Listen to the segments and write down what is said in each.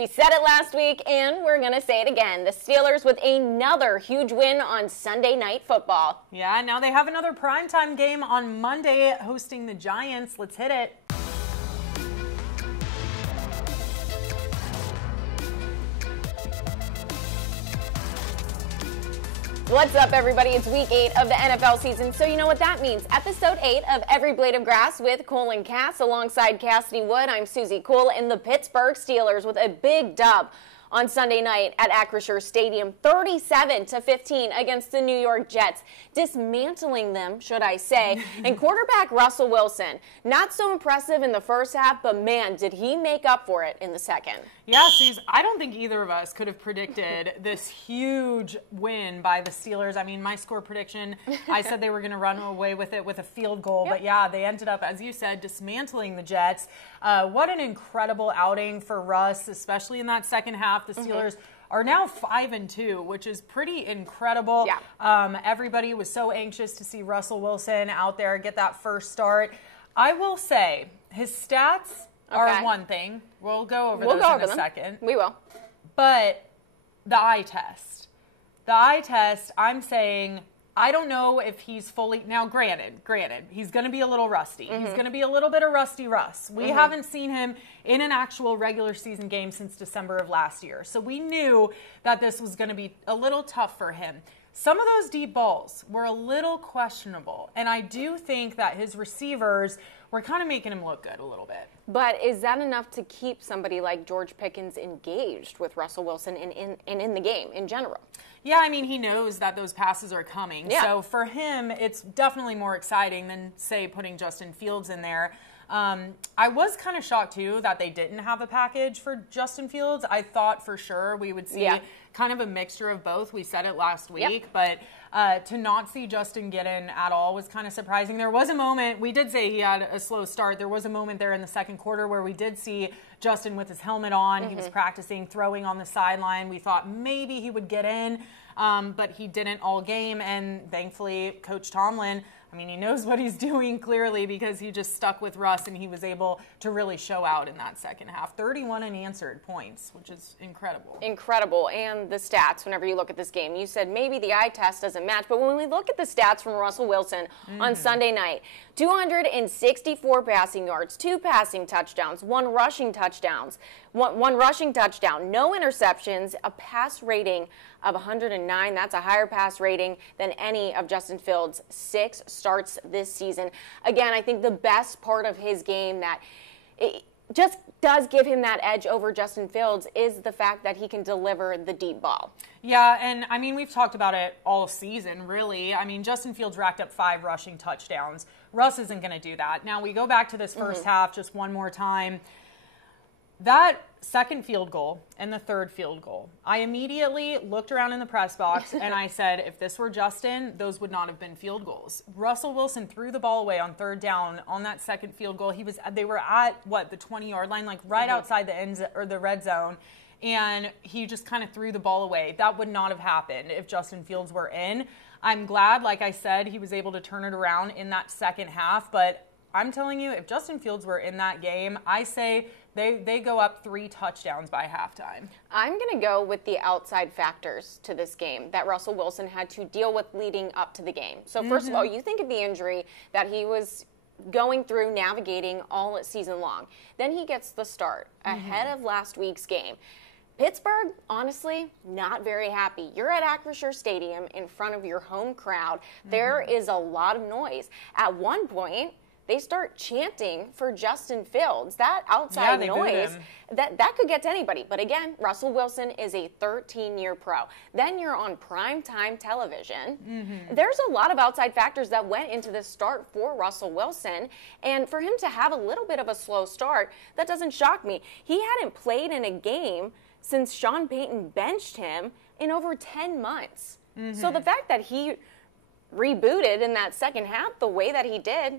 We said it last week, and we're going to say it again. The Steelers with another huge win on Sunday Night Football. Yeah, now they have another primetime game on Monday hosting the Giants. Let's hit it. What's up, everybody? It's week 8 of the NFL season, so you know what that means. Episode 8 of Every Blade of Grass with Cole and Cass. Alongside Cassidy Wood, I'm Suzie Cole, and the Pittsburgh Steelers with a big dub on Sunday night at Acrisure Stadium, 37-15 against the New York Jets, dismantling them, should I say. And quarterback Russell Wilson, not so impressive in the first half, but man, did he make up for it in the second. Yeah, Suze, I don't think either of us could have predicted this huge win by the Steelers. I mean, my score prediction, I said they were going to run away with it with a field goal, but yeah, they ended up, as you said, dismantling the Jets. What an incredible outing for Russ, especially in that second half. The Steelers are now 5-2, which is pretty incredible. Yeah. Everybody was so anxious to see Russell Wilson out there get that first start. I will say his stats are one thing. We'll go over those in a second. We will. But the eye test. The eye test, I'm saying, I don't know if he's fully, now granted, he's going to be a little rusty. He's going to be a little bit of rusty Russ. We haven't seen him in an actual regular season game since December of last year. So we knew that this was going to be a little tough for him. Some of those deep balls were a little questionable, and I do think that his receivers were kind of making him look good a little bit. But is that enough to keep somebody like George Pickens engaged with Russell Wilson and in the game in general? Yeah, I mean, he knows that those passes are coming. Yeah. So for him, it's definitely more exciting than, say, putting Justin Fields in there. I was kind of shocked, too, that they didn't have a package for Justin Fields. I thought for sure we would see kind of a mixture of both. We said it last week, but to not see Justin get in at all was kind of surprising. There was a moment, we did say he had a slow start. There was a moment there in the second quarter where we did see Justin with his helmet on. He was practicing throwing on the sideline. We thought maybe he would get in, but he didn't all game. And thankfully, Coach Tomlin, I mean, he knows what he's doing clearly because he just stuck with Russ and he was able to really show out in that second half. 31 unanswered points, which is incredible. Incredible. And the stats, whenever you look at this game, you said maybe the eye test doesn't match, but when we look at the stats from Russell Wilson on Sunday night, 264 passing yards, 2 passing touchdowns, 1 rushing touchdowns, one rushing touchdown, no interceptions, a pass rating of 109. That's a higher pass rating than any of Justin Fields' 6 starts this season. Again, I think the best part of his game that it just does give him that edge over Justin Fields is the fact that he can deliver the deep ball. Yeah, and I mean, we've talked about it all season, really. I mean, Justin Fields racked up 5 rushing touchdowns. Russ isn't going to do that. Now, we go back to this first half just one more time. That second field goal and the third field goal, I immediately looked around in the press box and I said, if this were Justin, those would not have been field goals. Russell Wilson threw the ball away on third down on that second field goal. They were at, the 20-yard line, like right outside the red zone, and he just kind of threw the ball away. That would not have happened if Justin Fields were in. I'm glad, like I said, he was able to turn it around in that second half, but I'm telling you, if Justin Fields were in that game, I say they go up 3 touchdowns by halftime. I'm going to go with the outside factors to this game that Russell Wilson had to deal with leading up to the game. So first of all, you think of the injury that he was going through, navigating all season long. Then he gets the start ahead of last week's game. Pittsburgh, honestly, not very happy. You're at Acrisure Stadium in front of your home crowd. There is a lot of noise. At one point, they start chanting for Justin Fields. That outside noise, that could get to anybody. But again, Russell Wilson is a 13-year pro. Then you're on primetime television. There's a lot of outside factors that went into this start for Russell Wilson. And for him to have a little bit of a slow start, that doesn't shock me. He hadn't played in a game since Sean Payton benched him in over 10 months. So the fact that he rebooted in that second half the way that he did,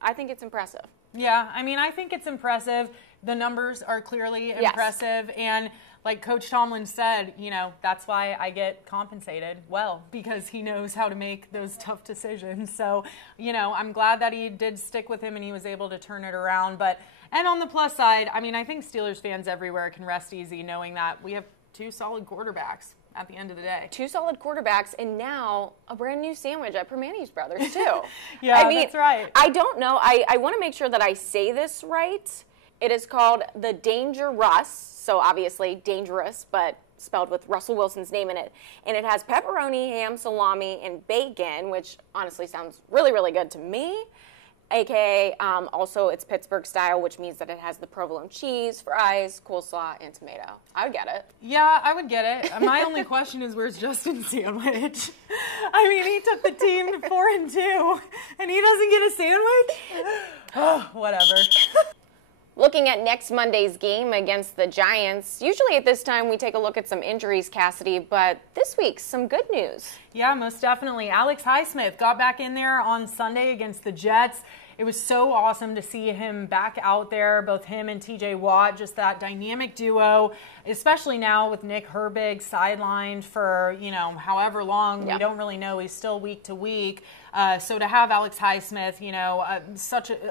I think it's impressive. Yeah, I mean, I think it's impressive. The numbers are clearly impressive. And like Coach Tomlin said, you know, that's why I get compensated well, because he knows how to make those tough decisions. So, you know, I'm glad that he did stick with him and he was able to turn it around. But And on the plus side, I mean, I think Steelers fans everywhere can rest easy knowing that we have 2 solid quarterbacks at the end of the day. 2 solid quarterbacks, and now a brand new sandwich at Permani's Brothers, too. Yeah, I mean, that's right. I don't know. I want to make sure that I say this right. It is called the Danger Russ, so obviously dangerous, but spelled with Russell Wilson's name in it. And it has pepperoni, ham, salami, and bacon, which honestly sounds really, really good to me. AKA, also it's Pittsburgh style, which means that it has the provolone cheese, fries, coleslaw, and tomato. I would get it. Yeah, I would get it. My only question is, where's Justin's sandwich? I mean, he took the team to 4-2, and he doesn't get a sandwich? Oh, whatever. Looking at next Monday's game against the Giants, usually at this time we take a look at some injuries, Cassidy, but this week, some good news. Yeah, most definitely. Alex Highsmith got back in there on Sunday against the Jets. It was so awesome to see him back out there, both him and TJ Watt, just that dynamic duo, especially now with Nick Herbig sidelined for, however long. Yep. We don't really know. He's still week to week. So to have Alex Highsmith,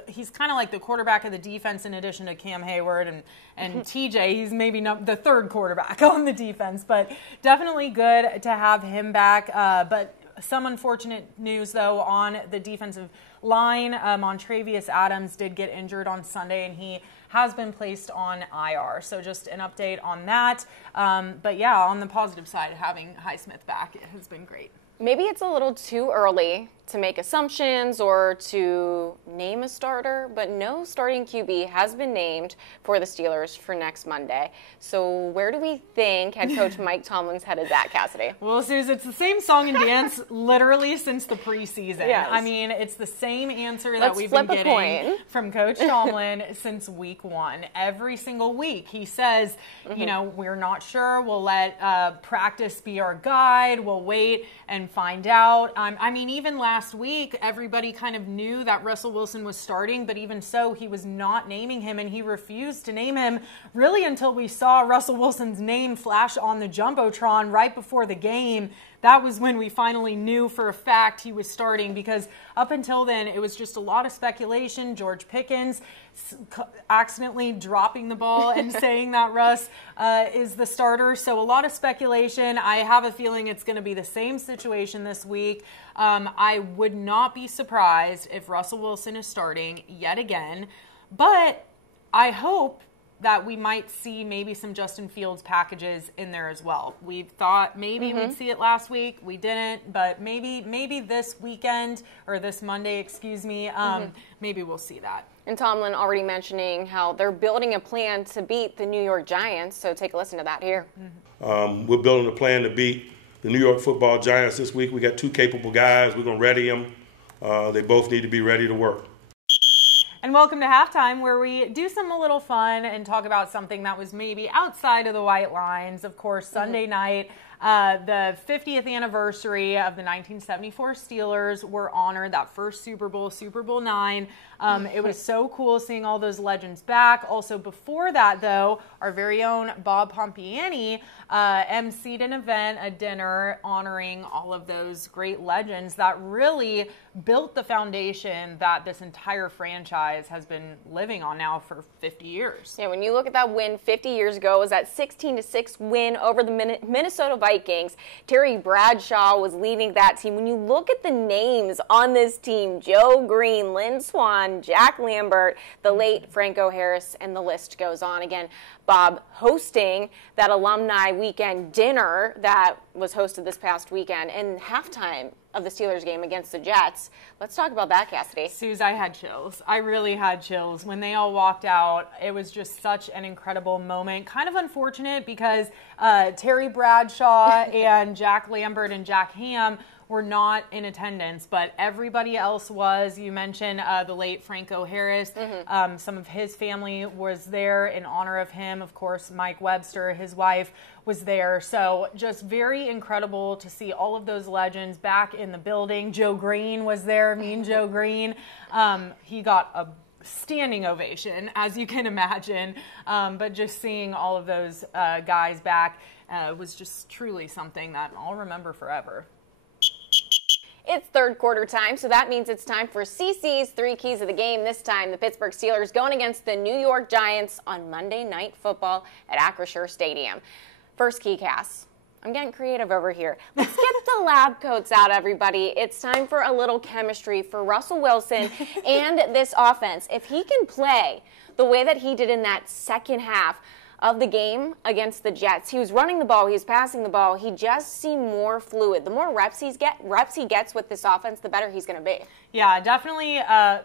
he's kind of like the quarterback of the defense in addition to Cam Hayward and TJ. He's maybe not the third quarterback on the defense, but definitely good to have him back. But some unfortunate news, though, on the defensive line. Montravius Adams did get injured on Sunday, and he has been placed on IR. So just an update on that. But yeah, on the positive side, having Highsmith back, it has been great. Maybe it's a little too early to make assumptions or to name a starter, but no starting QB has been named for the Steelers for next Monday. So where do we think head coach Mike Tomlin's head is at, Cassidy? Well, Suze, it's the same song and dance literally since the preseason. Yes. I mean, it's the same answer that we've been flip a getting coin. from Coach Tomlin since week 1. Every single week he says, we're not sure. We'll let practice be our guide. We'll wait and find out. I mean, even last week, everybody kind of knew that Russell Wilson was starting, but even so, he was not naming him, and he refused to name him really until we saw Russell Wilson's name flash on the Jumbotron right before the game. That was when we finally knew for a fact he was starting, because up until then, it was just a lot of speculation. George Pickens accidentally dropping the ball and saying that Russ is the starter. So a lot of speculation. I have a feeling it's going to be the same situation this week. I would not be surprised if Russell Wilson is starting yet again, but I hope that we might see maybe some Justin Fields packages in there as well. We thought maybe we'd see it last week. We didn't, but maybe this weekend, or this Monday, maybe we'll see that. And Tomlin already mentioning how they're building a plan to beat the New York Giants, so take a listen to that here. We're building a plan to beat the New York Football Giants this week. We got 2 capable guys. We're going to ready them. They both need to be ready to work. And welcome to halftime, where we do a little fun and talk about something that was maybe outside of the white lines. Of course, Sunday night, the 50th anniversary of the 1974 Steelers were honored. That first Super Bowl, Super Bowl IX. It was so cool seeing all those legends back. Also, before that, though, our very own Bob Pompiani emceed an event, a dinner, honoring all of those great legends that really built the foundation that this entire franchise has been living on now for 50 years. Yeah, when you look at that win 50 years ago, it was that 16-6 win over the Minnesota Vikings. Terry Bradshaw was leading that team. When you look at the names on this team, Joe Green, Lynn Swann, Jack Lambert, the late Franco Harris, and the list goes on. Again, Bob hosting that alumni weekend dinner that was hosted this past weekend and halftime of the Steelers game against the Jets. Let's talk about that, Cassidy. Suze, I had chills. I really had chills. When they all walked out, it was just such an incredible moment. Kind of unfortunate because Terry Bradshaw and Jack Lambert and Jack Ham were not in attendance, but everybody else was. You mentioned the late Franco Harris. Some of his family was there in honor of him. Of course, Mike Webster, his wife, was there. So just very incredible to see all of those legends back in the building. Joe Green was there, Mean Joe Green. He got a standing ovation, as you can imagine. But just seeing all of those guys back was just truly something that I'll remember forever. It's third quarter time, so that means it's time for CC's 3 keys of the game. This time, the Pittsburgh Steelers going against the New York Giants on Monday Night Football at Acrisure Stadium. First key, Cass. I'm getting creative over here. Let's get the lab coats out, everybody. It's time for a little chemistry for Russell Wilson and this offense. If he can play the way that he did in that second half of the game against the Jets, he was running the ball, he was passing the ball, he just seemed more fluid. The more reps he gets with this offense, the better he's going to be. Yeah, definitely. I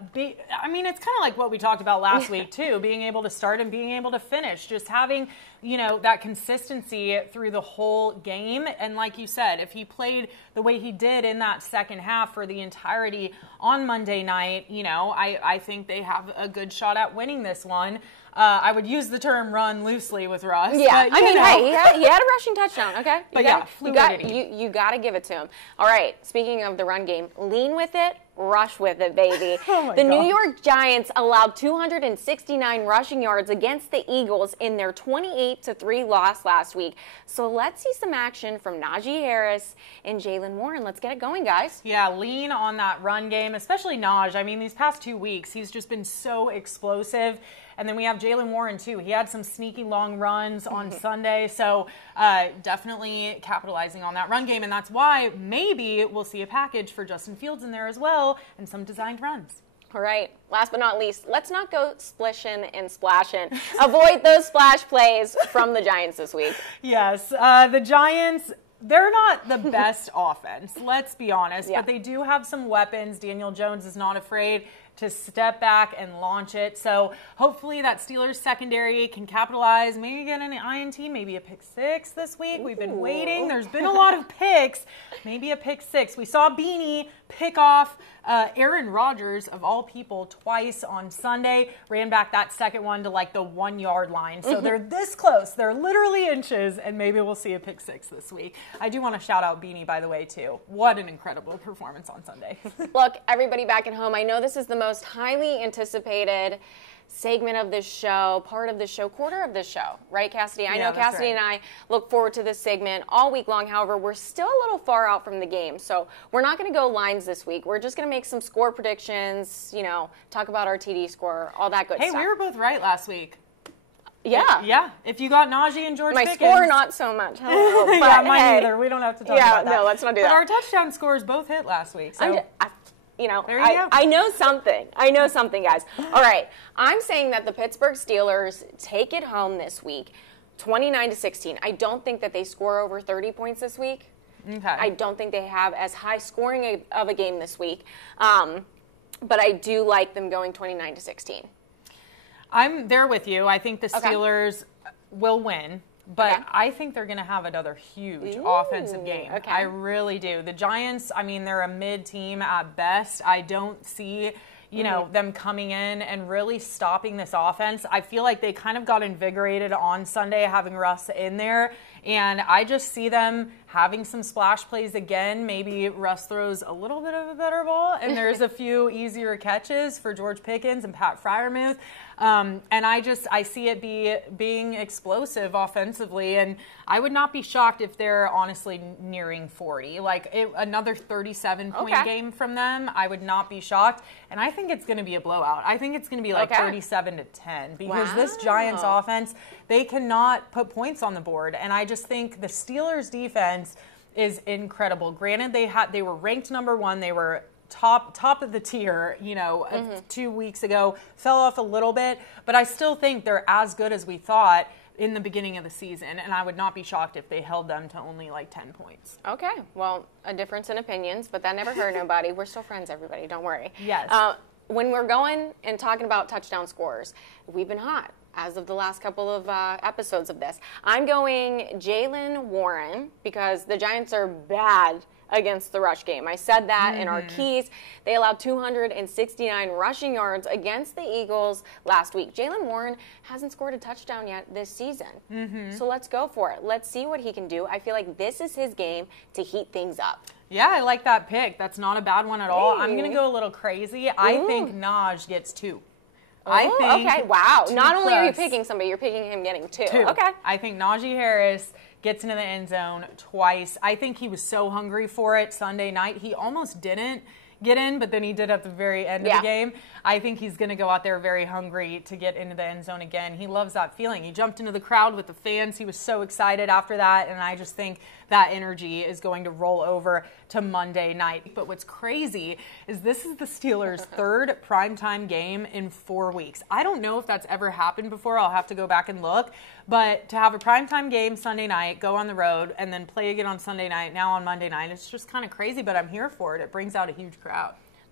mean, it's kind of like what we talked about last week, too, being able to start and being able to finish, just having, that consistency through the whole game. And like you said, if he played the way he did in that second half for the entirety on Monday night, I think they have a good shot at winning this one. I would use the term run loosely with Russ. Yeah, but, hey, he had a rushing touchdown, okay? Fluidity. You got to give it to him. All right, speaking of the run game, lean with it, rush with it, baby. The New York Giants allowed 269 rushing yards against the Eagles in their 28-3 loss last week. So let's see some action from Najee Harris and Jaylen Warren. Let's get it going, guys. Yeah, lean on that run game, especially Najee. I mean, these past 2 weeks, he's just been so explosive. And then we have Jaylen Warren, too. He had some sneaky long runs on Sunday. So definitely capitalizing on that run game. And that's why maybe we'll see a package for Justin Fields in there as well and some designed runs. All right. Last but not least, let's not go splishing and splashing. Avoid those splash plays from the Giants this week. Yes. The Giants, they're not the best offense, let's be honest. Yeah. But they do have some weapons. Daniel Jones is not afraid to step back and launch it. So hopefully that Steelers secondary can capitalize, maybe get an INT, maybe a pick 6 this week. We've been waiting. There's been a lot of picks, maybe a pick 6. We saw Beanie pick off Aaron Rodgers, of all people, twice on Sunday. Ran back that second one to like the 1 yard line. So they're this close. They're literally inches, and maybe we'll see a pick 6 this week. I do want to shout out Beanie, by the way, too. What an incredible performance on Sunday. Look, everybody back at home, I know this is the most highly anticipated segment of this show, part of the show, quarter of the show, right, Cassidy? I know Cassidy and I look forward to this segment all week long. However, we're still a little far out from the game, so we're not going to go lines this week. We're just going to make some score predictions, talk about our TD score, all that good stuff. Hey, we were both right last week. Yeah. Yeah. If you got Najee and George Pickens. My score, not so much. Hello, but yeah, mine either. We don't have to talk about that. Yeah, no, let's not do that. But our touchdown scores both hit last week, so... There you go. I know something. Guys. All right. I'm saying that the Pittsburgh Steelers take it home this week, 29-16. I don't think that they score over 30 points this week. Okay. I don't think they have as high scoring of a game this week. But I do like them going 29-16. I'm there with you. I think the Steelers will win. But I think they're going to have another huge offensive game. Okay. I really do. The Giants, I mean, they're a mid-team at best. I don't see, them coming in and really stopping this offense. I feel like they kind of got invigorated on Sunday having Russ in there. And I just see them having some splash plays again. Maybe Russ throws a little bit of a better ball, and there's a few easier catches for George Pickens and Pat Freiermuth. And I see it being explosive offensively, and I would not be shocked if they're honestly nearing 40. Another 37-point game from them, I would not be shocked. And I think it's going to be a blowout. I think it's going to be 37-10 because this Giants offense, they cannot put points on the board. And I just think the Steelers defense is incredible. Granted, they were ranked number 1. They were top of the tier, 2 weeks ago, fell off a little bit, but I still think they're as good as we thought in the beginning of the season, and I would not be shocked if they held them to only 10 points. Okay, well, a difference in opinions, but that never hurt nobody. We're still friends, everybody, don't worry. Yes. When we're going and talking about touchdown scores, we've been hot as of the last couple of episodes of this. I'm going Jaylen Warren because the Giants are bad against the rush game. I said that in our keys. They allowed 269 rushing yards against the Eagles last week. Jaylen Warren hasn't scored a touchdown yet this season. So let's go for it. Let's see what he can do. I feel like this is his game to heat things up. Yeah, I like that pick. That's not a bad one at all. I'm going to go a little crazy. I think Najee gets 2. Okay, wow. Not only are you plus. picking somebody, you're picking him getting 2. 2. Okay. I think Najee Harris gets into the end zone twice. I think he was so hungry for it Sunday night. He almost didn't get in, but then he did at the very end of the game. I think he's going to go out there very hungry to get into the end zone again. He loves that feeling. He jumped into the crowd with the fans. He was so excited after that, and I just think that energy is going to roll over to Monday night. But what's crazy is this is the Steelers' third primetime game in 4 weeks. I don't know if that's ever happened before. I'll have to go back and look. But to have a primetime game Sunday night, go on the road, and then play again on Sunday night, now on Monday night, it's just kind of crazy, but I'm here for it. It brings out a huge crowd.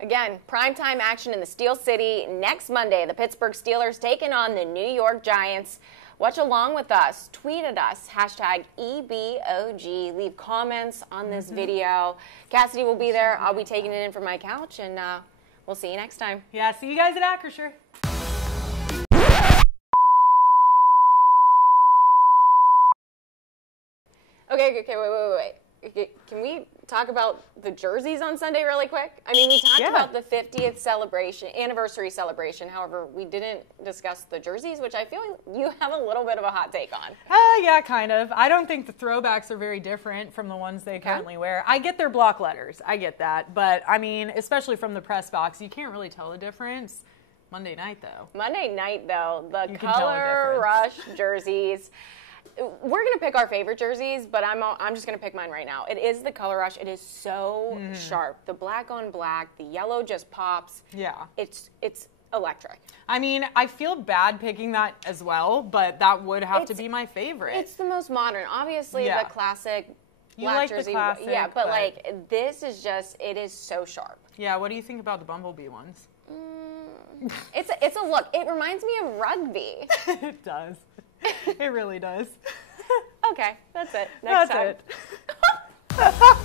Again, primetime action in the Steel City next Monday. The Pittsburgh Steelers taking on the New York Giants. Watch along with us. Tweet at us, #EBOG. Leave comments on this video. Cassidy will be there. I'll be taking it in from my couch, and we'll see you next time. Yeah, see you guys at Acrisure. Okay, wait. Can we talk about the jerseys on Sunday really quick? I mean, we talked about the 50th anniversary celebration. However, we didn't discuss the jerseys, which I feel you have a little bit of a hot take on. Yeah, kind of. I don't think the throwbacks are very different from the ones they currently wear. I get their block letters. I get that. But, I mean, especially from the press box, you can't really tell the difference. Monday night, though, the color rush jerseys. We're going to pick our favorite jerseys, but I'm just going to pick mine right now. It is the color rush. It is so sharp. The black on black, the yellow just pops. Yeah. It's electric. I mean, I feel bad picking that as well, but that would have to be my favorite. It's the most modern. Obviously, the classic black jersey. The classic, but like this is just, it is so sharp. Yeah, what do you think about the Bumblebee ones? It's a look. It reminds me of rugby. It does. It really does. Okay, that's it. Next time. That's it.